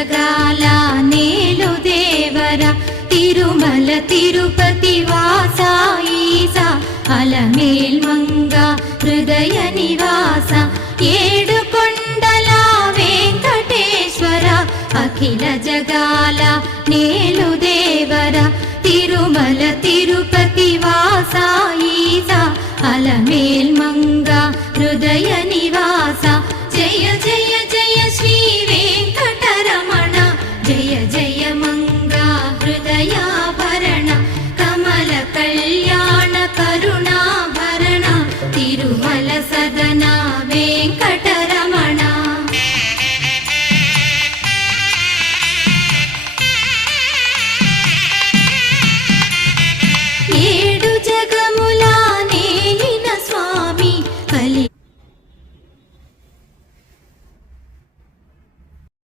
జగాల నేలు దేవర తిరుమల తిరుపతి వాస ఈసా అలమేల్ మంగ హృదయ నివాస ఏడు కొండల వెంకటేశ్వర అఖిల జగాల నేలు దేవర తిరుమల తిరుపతి వాస ఈసా అలమేల్ మంగ హృదయ నివాస జయ జయ జయ శ్రీ వెంకటరమణ జయ జయ మంగ హృదయాభరణ కమల కళ్యాణ కరుణాభరణ తిరుమల సదనా